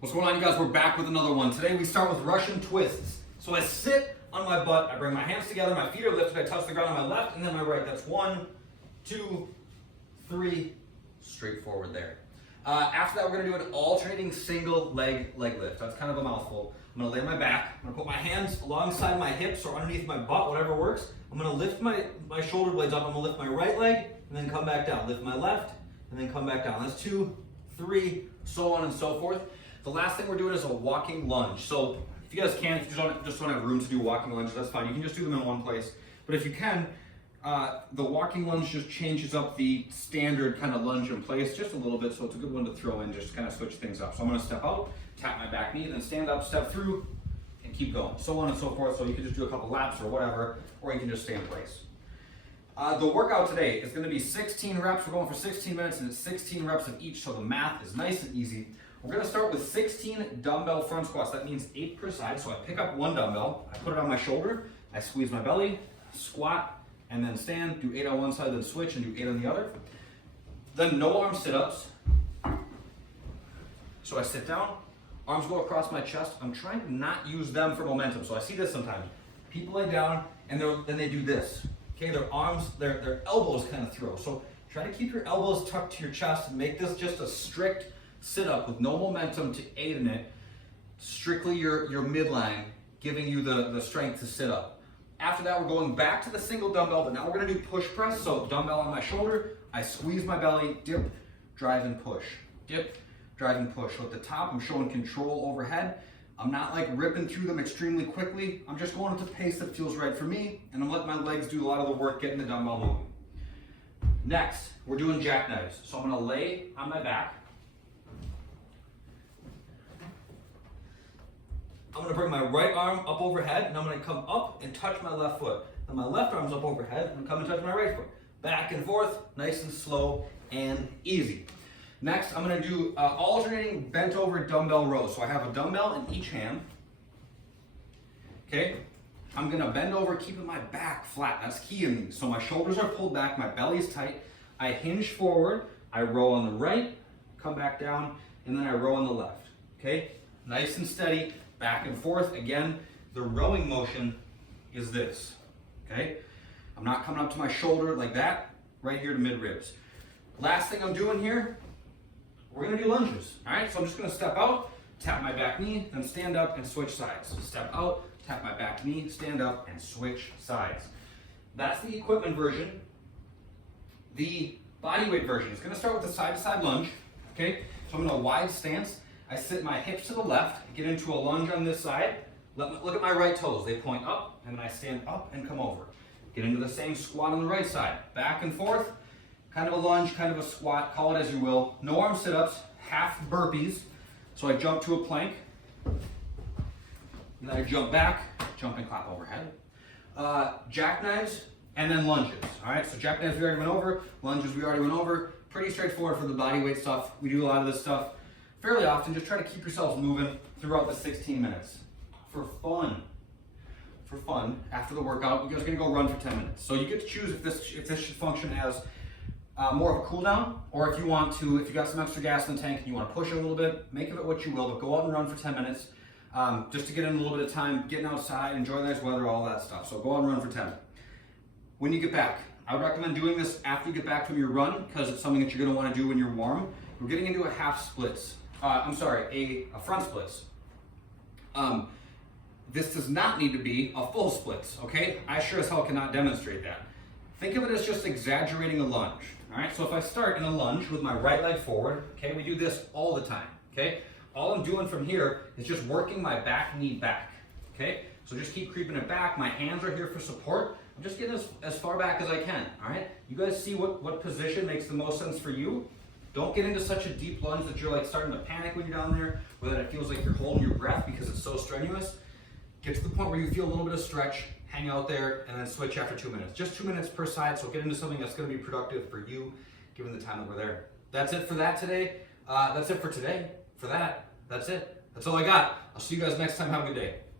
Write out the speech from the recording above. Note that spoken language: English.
What's going on, you guys? We're back with another one. Today we start with Russian twists. So I sit on my butt, I bring my hands together, my feet are lifted, I touch the ground on my left and then my right. That's 1, 2, 3, straight forward there. After that, we're gonna do an alternating single leg lift. That's kind of a mouthful. I'm gonna lay on my back, I'm gonna put my hands alongside my hips or underneath my butt, whatever works. I'm gonna lift my shoulder blades up, I'm gonna lift my right leg and then come back down. Lift my left and then come back down. That's 2, 3, so on and so forth. The last thing we're doing is a walking lunge. So if you guys can, if you just don't have room to do walking lunges, that's fine. You can just do them in one place. But if you can, the walking lunge just changes up the standard kind of lunge in place just a little bit, so it's a good one to throw in, just to kind of switch things up. So I'm gonna step out, tap my back knee, then stand up, step through, and keep going. So on and so forth. So you can just do a couple laps or whatever, or you can just stay in place. The workout today is gonna be 16 reps. We're going for 16 minutes and it's 16 reps of each, so the math is nice and easy. We're gonna start with 16 dumbbell front squats. That means 8 per side. So I pick up one dumbbell, I put it on my shoulder, I squeeze my belly, squat, and then stand, do 8 on one side, then switch and do 8 on the other. Then no arm sit-ups. So I sit down, arms go across my chest. I'm trying to not use them for momentum. So I see this sometimes. People lay down and then they do this. Okay, their arms, their elbows kind of throw. So try to keep your elbows tucked to your chest and make this just a strict sit up with no momentum to aid in it. Strictly your midline, giving you the strength to sit up. After that, we're going back to the single dumbbell, but now we're gonna do push press. So dumbbell on my shoulder, I squeeze my belly, dip, drive and push. Dip, drive and push. So at the top, I'm showing control overhead. I'm not like ripping through them extremely quickly. I'm just going at the pace that feels right for me, and I'm letting my legs do a lot of the work getting the dumbbell moving. Next, we're doing jackknives. So I'm gonna lay on my back. I'm gonna bring my right arm up overhead and I'm gonna come up and touch my left foot. Then my left arm's up overhead and come and touch my right foot. Back and forth, nice and slow and easy. Next, I'm gonna do alternating bent over dumbbell rows. So I have a dumbbell in each hand. Okay, I'm gonna bend over, keeping my back flat. That's key in these. So my shoulders are pulled back, my belly is tight. I hinge forward, I row on the right, come back down, and then I row on the left. Okay, nice and steady. Back and forth. Again, the rowing motion is this, okay? I'm not coming up to my shoulder like that, right here to mid ribs. Last thing I'm doing here, we're gonna do lunges, all right? So I'm just gonna step out, tap my back knee, then stand up and switch sides. Step out, tap my back knee, stand up and switch sides. That's the equipment version. The bodyweight version is gonna start with the side-to-side lunge, okay? So I'm in a wide stance. I sit my hips to the left, get into a lunge on this side. Look at my right toes. They point up, and then I stand up and come over. Get into the same squat on the right side. Back and forth, kind of a lunge, kind of a squat, call it as you will. No arm sit-ups, half burpees. So I jump to a plank, and then I jump back, jump and clap overhead. Jackknives, and then lunges. All right, so jackknives we already went over, lunges we already went over. Pretty straightforward for the bodyweight stuff. We do a lot of this stuff fairly often. Just try to keep yourselves moving throughout the 16 minutes. For fun, after the workout, you guys are gonna go run for 10 minutes. So you get to choose if this should function as more of a cool down, or if you got some extra gas in the tank and you wanna push it a little bit, make of it what you will, but go out and run for 10 minutes just to get in a little bit of time, getting outside, enjoy the nice weather, all that stuff. So go out and run for 10. When you get back, I would recommend doing this after you get back from your run, because it's something that you're gonna wanna do when you're warm. We're getting into a half splits. A front splits. This does not need to be a full splits, okay? I sure as hell cannot demonstrate that. Think of it as just exaggerating a lunge, all right? So if I start in a lunge with my right leg forward, okay, we do this all the time, okay? All I'm doing from here is just working my back knee back, okay? So just keep creeping it back. My hands are here for support. I'm just getting as far back as I can, all right? You guys see what position makes the most sense for you? Don't get into such a deep lunge that you're like starting to panic when you're down there, or that it feels like you're holding your breath because it's so strenuous. Get to the point where you feel a little bit of stretch, hang out there, and then switch after 2 minutes. Just 2 minutes per side, so get into something that's gonna be productive for you, given the time that we're there. That's it for that today. That's it for today. For that, that's it. That's all I got. I'll see you guys next time. Have a good day.